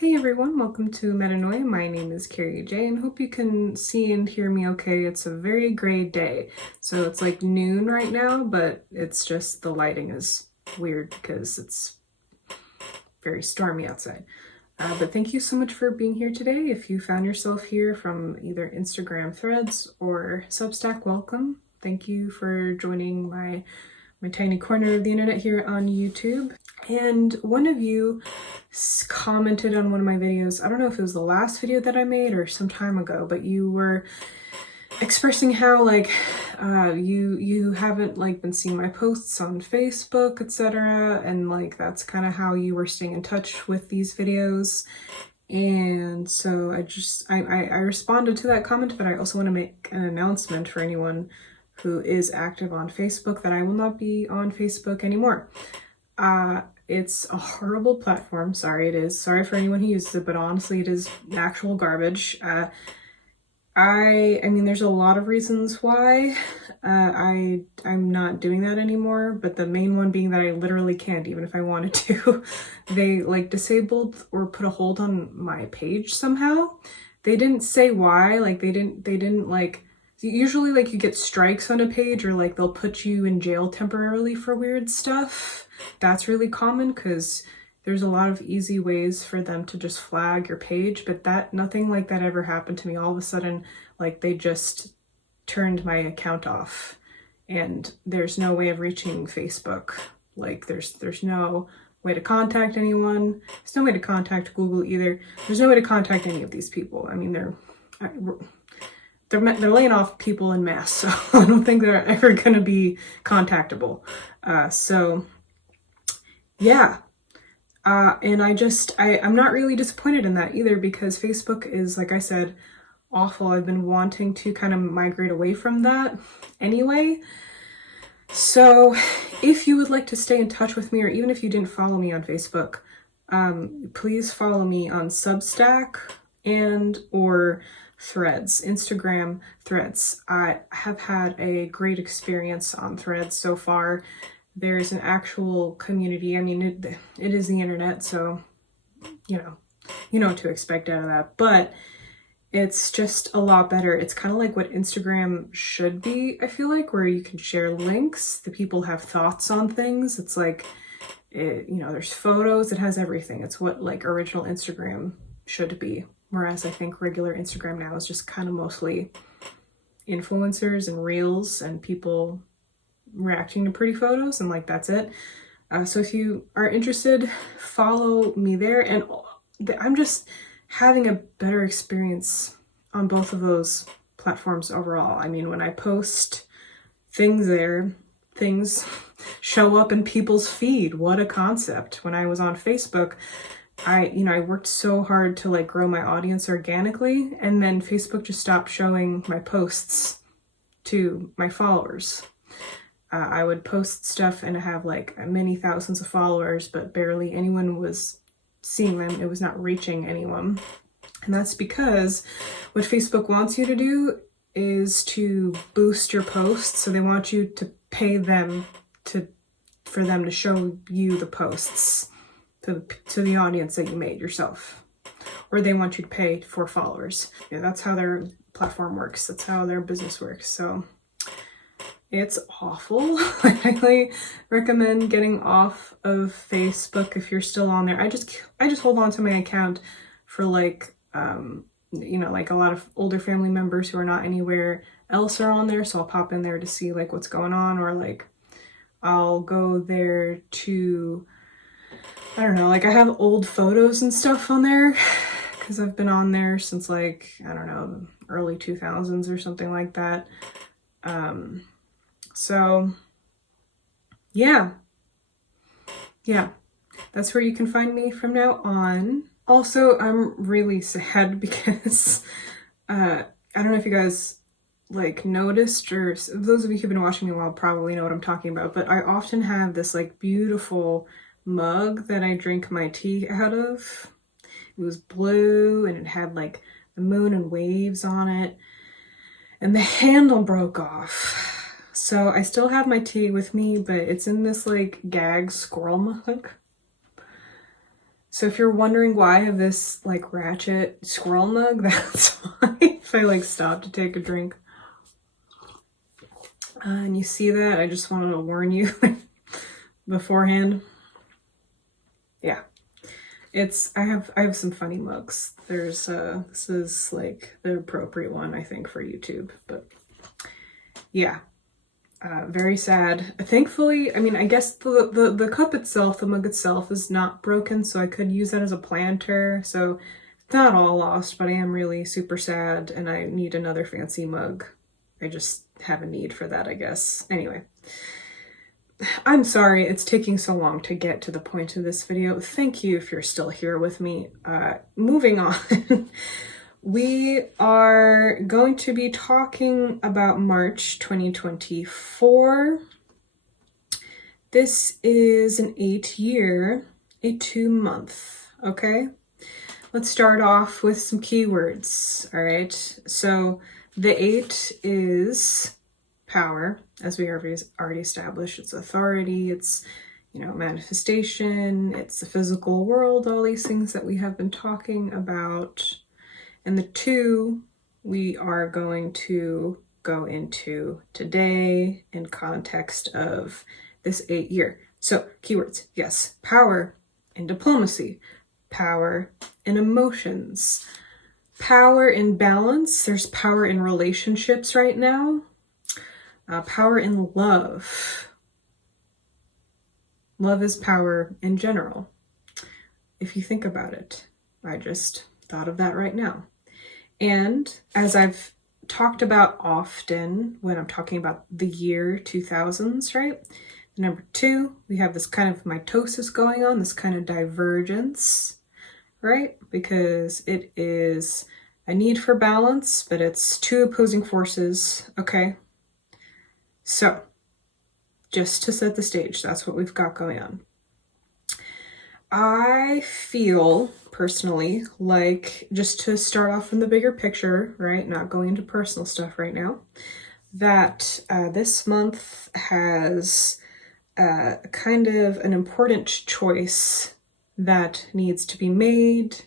Hey everyone, welcome to Metanoia. My name is Carrie J and hope you can see and hear me okay. It's a very gray day. So it's like noon right now, but it's just the lighting is weird because it's very stormy outside. But thank you so much for being here today. If you found yourself here from either Instagram threads or Substack, welcome. Thank you for joining my tiny corner of the internet here on YouTube. And one of you commented on one of my videos. I don't know if it was the last video that I made or some time ago, but you were expressing how you haven't been seeing my posts on Facebook, etc. And that's kind of how you were staying in touch with these videos. And so I responded to that comment, but I also want to make an announcement for anyone who is active on Facebook that I will not be on Facebook anymore. It's a horrible platform. Sorry, it is. Sorry for anyone who uses it, but honestly, it is actual garbage. I mean, there's a lot of reasons why I'm not doing that anymore, but the main one being that I literally can't, even if I wanted to. They disabled or put a hold on my page somehow. They didn't say why. They didn't usually you get strikes on a page, or they'll put you in jail temporarily for weird stuff. That's really common because there's a lot of easy ways for them to just flag your page, but nothing like that ever happened to me. All of a sudden, they just turned my account off, and there's no way of reaching Facebook. There's no way to contact anyone. There's no way to contact Google either. There's no way to contact any of these people. I mean, they're laying off people en masse, so I don't think they're ever going to be contactable. Yeah. And I'm not really disappointed in that either, because Facebook is, like I said, awful. I've been wanting to kind of migrate away from that anyway. So if you would like to stay in touch with me, or even if you didn't follow me on Facebook, please follow me on Substack or Threads, Instagram Threads. I have had a great experience on Threads so far. There's an actual community. I mean, it is the internet, so you know what to expect out of that, but it's just a lot better. It's kind of like what Instagram should be, I feel like, where you can share links. The people have thoughts on things. It's there's photos. It has everything. It's what original Instagram should be. Whereas I think regular Instagram now is just kind of mostly influencers and reels and people reacting to pretty photos, and that's it. So if you are interested, follow me there. And I'm just having a better experience on both of those platforms overall. I mean, when I post things there, things show up in people's feed. What a concept. When I was on Facebook, I worked so hard to grow my audience organically, and then Facebook just stopped showing my posts to my followers. I would post stuff and have many thousands of followers, but barely anyone was seeing them. It was not reaching anyone. And that's because what Facebook wants you to do is to boost your posts. So they want you to pay them for them to show you the posts to the audience that you made yourself, or they want you to pay for followers. Yeah, that's how their platform works. That's how their business works. So it's awful. I highly recommend getting off of Facebook if you're still on there. I just hold on to my account for a lot of older family members who are not anywhere else are on there. So I'll pop in there to see what's going on, or I'll go there to, I don't know, I have old photos and stuff on there because I've been on there since I don't know, the early 2000s or something like that. So yeah, that's where you can find me from now on. Also, I'm really sad because I don't know if you guys noticed, or those of you who've been watching me a while probably know what I'm talking about, but I often have this beautiful mug that I drink my tea out of. It was blue and it had the moon and waves on it, and the handle broke off. So I still have my tea with me, but it's in this gag squirrel mug. So if you're wondering why I have this like ratchet squirrel mug, that's why. If I like stop to take a drink. And you see that, I just wanted to warn you beforehand. Yeah. I have some funny mugs. There's this is like the appropriate one, I think, for YouTube, but yeah. Very sad. Thankfully, I mean, I guess the cup itself, the mug itself is not broken, so I could use that as a planter. So it's not all lost, but I am really super sad and I need another fancy mug. I just have a need for that, I guess. Anyway, I'm sorry it's taking so long to get to the point of this video. Thank you if you're still here with me. Moving on. We are going to be talking about March 2024. This is an 8-year, a 2-month, okay? Let's start off with some keywords, all right? So the 8 is power, as we already established. It's authority, it's, manifestation, it's the physical world, all these things that we have been talking about. And the 2 we are going to go into today in context of this 8-year. So keywords, yes, power and diplomacy, power and emotions, power in balance. There's power in relationships right now, power in love. Love is power in general. If you think about it, I just thought of that right now. And as I've talked about often when I'm talking about the year 2000s, right? Number 2, we have this kind of mitosis going on, this kind of divergence, right? Because it is a need for balance, but it's 2 opposing forces, okay? So, just to set the stage, that's what we've got going on. I feel personally like, just to start off from the bigger picture, right, not going into personal stuff right now, that this month has kind of an important choice that needs to be made.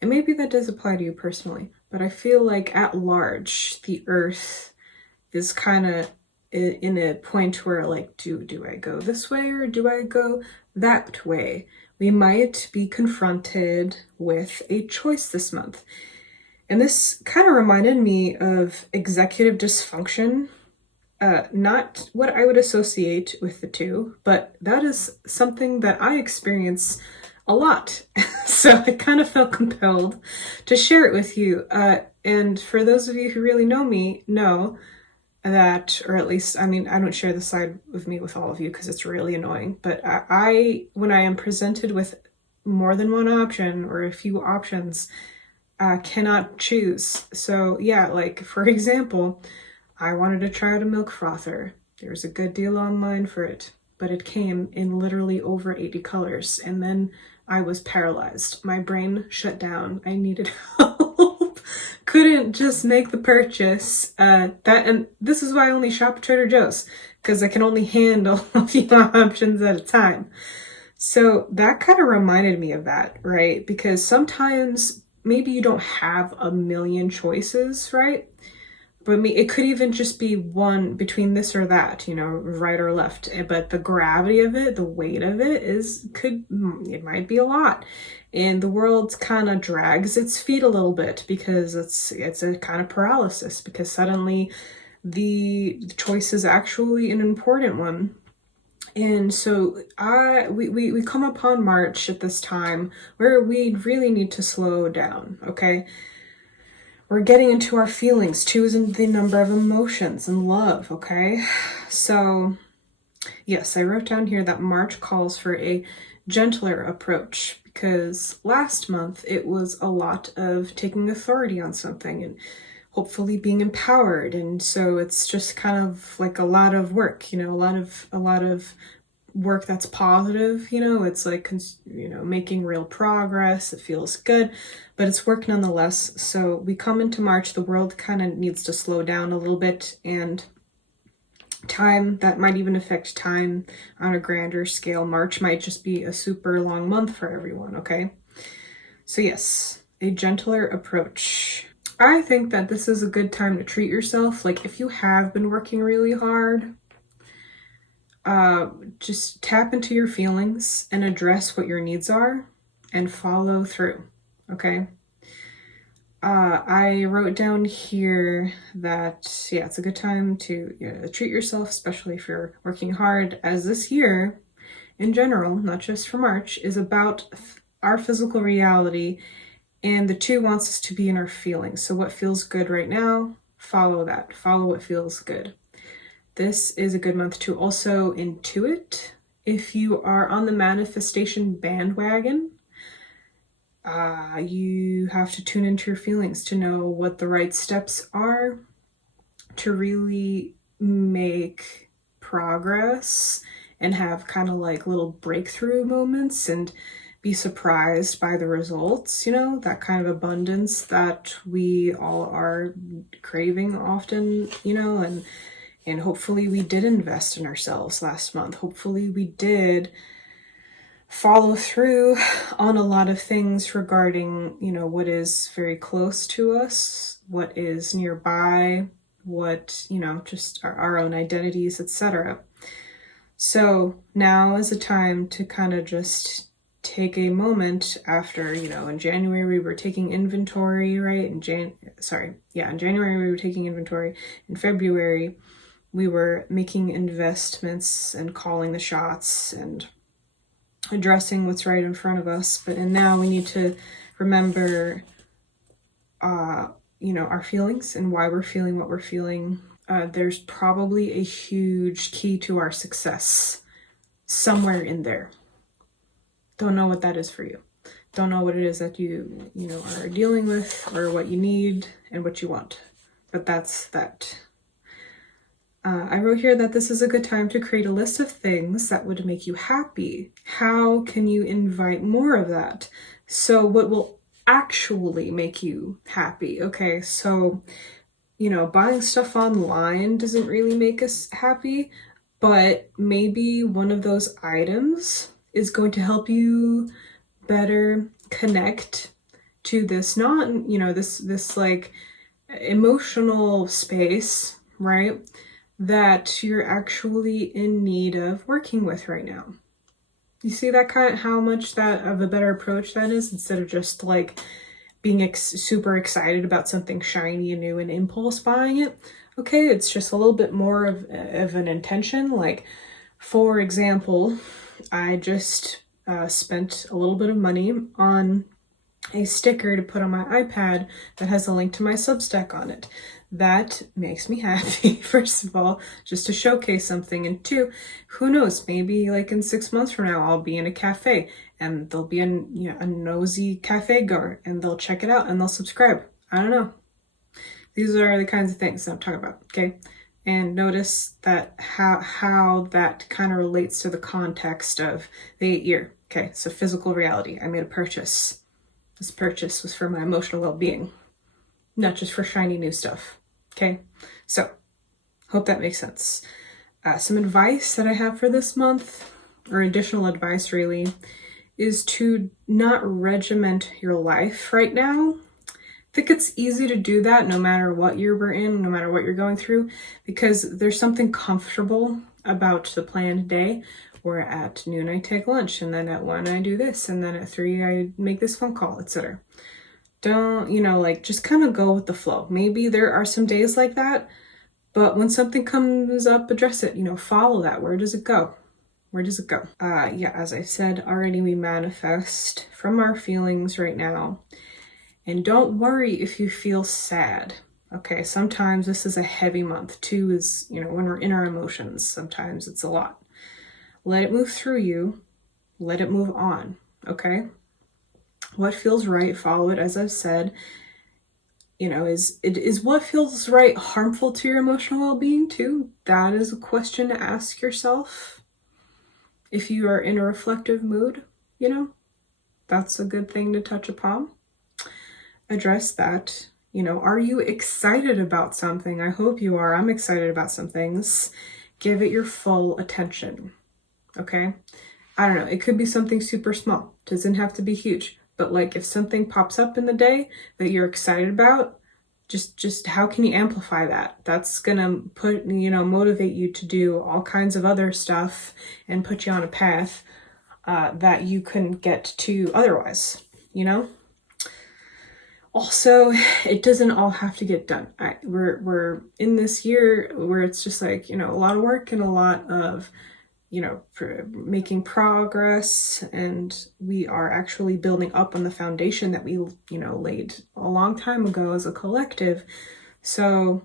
And maybe that does apply to you personally, but I feel like at large, the earth is kind of in a point where like, do I go this way or do I go that way? We might be confronted with a choice this month. And this kind of reminded me of executive dysfunction. Not what I would associate with the 2, but that is something that I experience a lot. So I kind of felt compelled to share it with you. And for those of you who really know me, know that, or at least, I mean, I don't share this side of me with all of you because it's really annoying, but when I am presented with more than one option or a few options, cannot choose. So yeah, like for example, I wanted to try out a milk frother. There's a good deal online for it, but it came in literally over 80 colors. And then I was paralyzed. My brain shut down. I needed help. Couldn't just make the purchase. And this is why I only shop at Trader Joe's, because I can only handle a few options at a time. So that kind of reminded me of that, right? Because sometimes maybe you don't have a million choices, right? But it could even just be one between this or that, right or left. But the gravity of it, the weight of it it might be a lot. And the world kind of drags its feet a little bit because it's a kind of paralysis, because suddenly the choice is actually an important one. And so we come upon March at this time where we really need to slow down, okay? We're getting into our feelings. 2 is in the number of emotions and love, okay? So, yes, I wrote down here that March calls for a gentler approach, because last month it was a lot of taking authority on something and hopefully being empowered. And so it's just kind of like a lot of work, a lot of work that's positive, it's like, making real progress. It feels good, but it's work nonetheless. So we come into March, the world kind of needs to slow down a little bit. And time that might even affect time on a grander scale. March might just be a super long month for everyone, okay? So yes, a gentler approach. I think that this is a good time to treat yourself. Like if you have been working really hard, just tap into your feelings and address what your needs are and follow through, okay? I wrote down here that, yeah, it's a good time to treat yourself, especially if you're working hard, as this year in general, not just for March, is about our physical reality, and the two wants us to be in our feelings. So what feels good right now, follow that. Follow what feels good. This is a good month to also intuit. If you are on the manifestation bandwagon, you have to tune into your feelings to know what the right steps are to really make progress and have kind of like little breakthrough moments and be surprised by the results, that kind of abundance that we all are craving often, and hopefully we did invest in ourselves last month. Hopefully we did follow through on a lot of things regarding, what is very close to us, what is nearby, what, just our own identities, etc. So now is a time to kind of just take a moment after, in January we were taking inventory, right? In January we were taking inventory. In February we were making investments and calling the shots and addressing what's right in front of us. And now we need to remember, our feelings and why we're feeling what we're feeling. There's probably a huge key to our success somewhere in there. Don't know what that is for you. Don't know what it is that you are dealing with or what you need and what you want. But that's that. I wrote here that this is a good time to create a list of things that would make you happy. How can you invite more of that? So what will actually make you happy? Okay, so, buying stuff online doesn't really make us happy, but maybe one of those items is going to help you better connect to this, this like emotional space, right? That you're actually in need of working with right now. You see how much that of a better approach that is, instead of just like being super excited about something shiny and new and impulse buying it. Okay, it's just a little bit more of an intention. Like, for example, I just spent a little bit of money on a sticker to put on my iPad that has a link to my Substack on it. That makes me happy, first of all, just to showcase something. And two, who knows, maybe like in 6 months from now, I'll be in a cafe and there'll be a nosy cafe goer and they'll check it out and they'll subscribe. I don't know. These are the kinds of things that I'm talking about, okay? And notice that how that kind of relates to the context of the 8-year. Okay, so physical reality. I made a purchase. This purchase was for my emotional well-being, not just for shiny new stuff. Okay, so hope that makes sense. Some advice that I have for this month, or additional advice really, is to not regiment your life right now. I think it's easy to do that no matter what year we're in, no matter what you're going through, because there's something comfortable about the planned day. Where at noon I take lunch, and then at 1 I do this, and then at 3 I make this phone call, etc. Don't, just kind of go with the flow. Maybe there are some days like that, but when something comes up, address it, follow that. Where does it go? Where does it go? As I said already, we manifest from our feelings right now. And don't worry if you feel sad. Okay, sometimes this is a heavy month. 2 is, when we're in our emotions, sometimes it's a lot. Let it move through you. Let it move on, okay? What feels right, follow it, as I've said. Is what feels right harmful to your emotional well-being too? That is a question to ask yourself. If you are in a reflective mood, that's a good thing to touch upon. Address that. Are you excited about something? I hope you are. I'm excited about some things. give it your full attention, okay? I don't know, it could be something super small, doesn't have to be huge, but like if something pops up in the day that you're excited about, just how can you amplify that? That's gonna motivate you to do all kinds of other stuff and put you on a path that you couldn't get to otherwise, Also, it doesn't all have to get done. We're in this year where it's just like, a lot of work and a lot of, making progress, and we are actually building up on the foundation that we, laid a long time ago as a collective. So,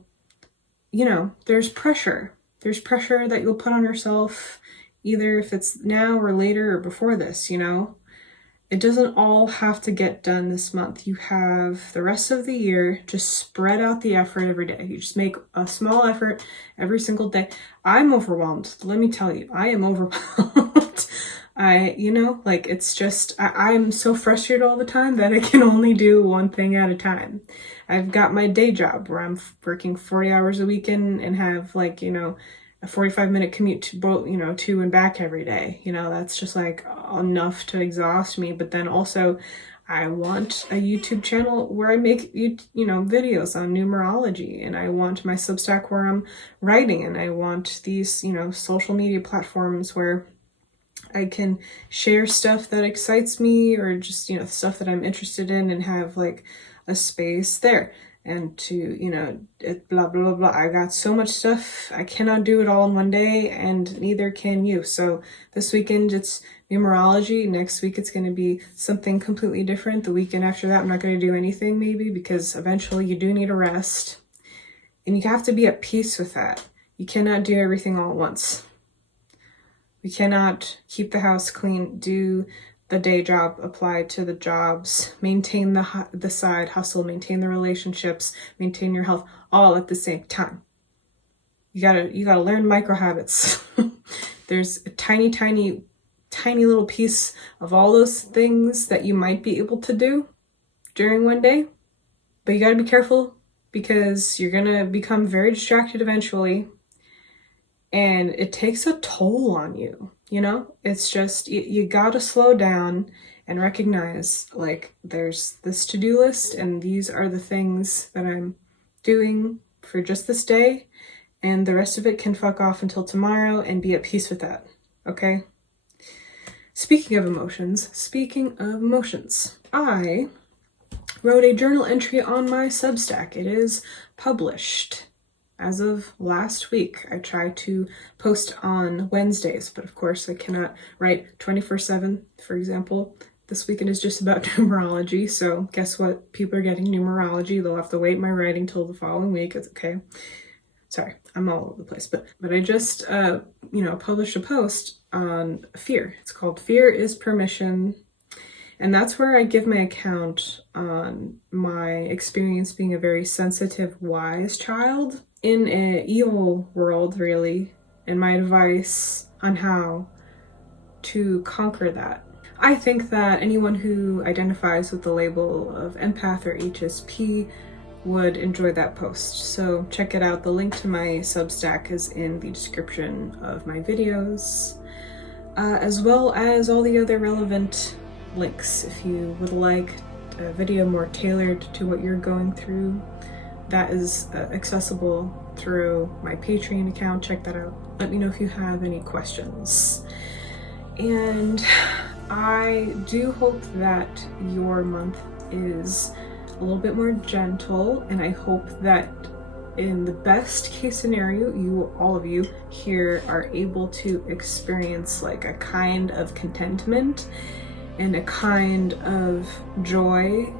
there's pressure. There's pressure that you'll put on yourself, either if it's now or later or before this, It doesn't all have to get done this month. You have the rest of the year. Just spread out the effort every day. You just make a small effort every single day. I'm overwhelmed. Let me tell you, I am overwhelmed. It's just, I'm so frustrated all the time that I can only do one thing at a time. I've got my day job where I'm working 40 hours a week and have a 45-minute commute to both, to and back every day. That's just like enough to exhaust me. But then also I want a YouTube channel where I make, videos on numerology, and I want my Substack where I'm writing, and I want these, social media platforms where I can share stuff that excites me, or just, stuff that I'm interested in, and have like a space there. And to, blah, blah, blah. I got so much stuff. I cannot do it all in one day, and neither can you. So this weekend it's numerology. Next week it's going to be something completely different. The weekend after that I'm not going to do anything, maybe, because eventually you do need a rest. And you have to be at peace with that. You cannot do everything all at once. We cannot keep the house clean, do the day job, apply to the jobs, maintain the side hustle, maintain the relationships, maintain your health, all at the same time. You gotta learn micro habits. There's a tiny little piece of all those things that you might be able to do during one day, but you gotta be careful, because you're gonna become very distracted eventually, and it takes a toll on you. It's just, you gotta slow down and recognize, like, there's this to-do list, and these are the things that I'm doing for just this day, and the rest of it can fuck off until tomorrow, and be at peace with that, okay? Speaking of emotions, I wrote a journal entry on my Substack. It is published as of last week. I try to post on Wednesdays, but of course I cannot write 24/7. For example, this weekend is just about numerology, so guess what? People are getting numerology. They'll have to wait my writing till the following week. It's okay. Sorry, I'm all over the place, but I just published a post on fear. It's called Fear is Permission. And that's where I give my account on my experience being a very sensitive, wise child in an evil world, really, and my advice on how to conquer that. I think that anyone who identifies with the label of empath or HSP would enjoy that post. So check it out. The link to my Substack is in the description of my videos, as well as all the other relevant links. If you would like a video more tailored to what you're going through, that is accessible through my Patreon account. Check that out. Let me know if you have any questions. And I do hope that your month is a little bit more gentle, and I hope that in the best case scenario, all of you here are able to experience like a kind of contentment and a kind of joy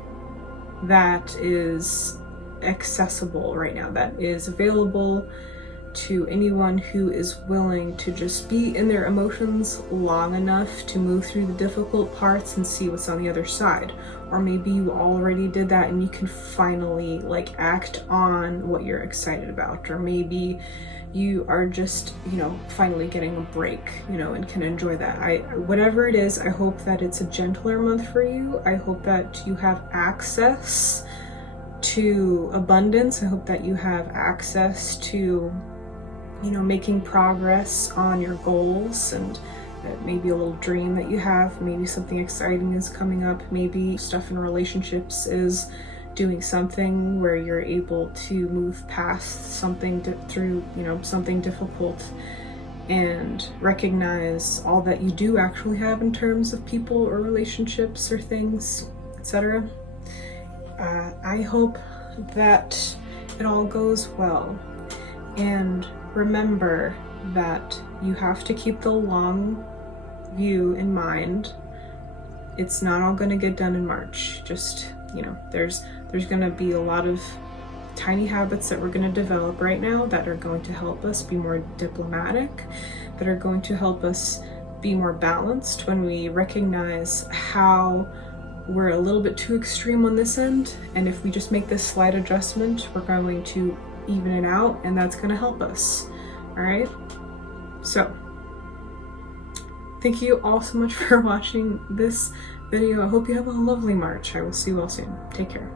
that is accessible right now, that is available to anyone who is willing to just be in their emotions long enough to move through the difficult parts and see what's on the other side. Or maybe you already did that and you can finally like act on what you're excited about. Or maybe you are just, finally getting a break, and can enjoy that. Whatever it is, I hope that it's a gentler month for you. I hope that you have access to abundance. I hope that you have access to you know, making progress on your goals, and maybe a little dream that you have, maybe something exciting is coming up, maybe stuff in relationships is doing something where you're able to move past something through, you know, something difficult, and recognize all that you do actually have in terms of people or relationships or things, etc. I hope that it all goes well, and remember that you have to keep the long view in mind. It's not all going to get done in March. Just, you know, there's going to be a lot of tiny habits that we're going to develop right now that are going to help us be more diplomatic, that are going to help us be more balanced when we recognize how we're a little bit too extreme on this end, and if we just make this slight adjustment, we're going to even it out, and that's going to help us. All right, so thank you all so much for watching this video. I hope you have a lovely March. I will see you all soon. Take care.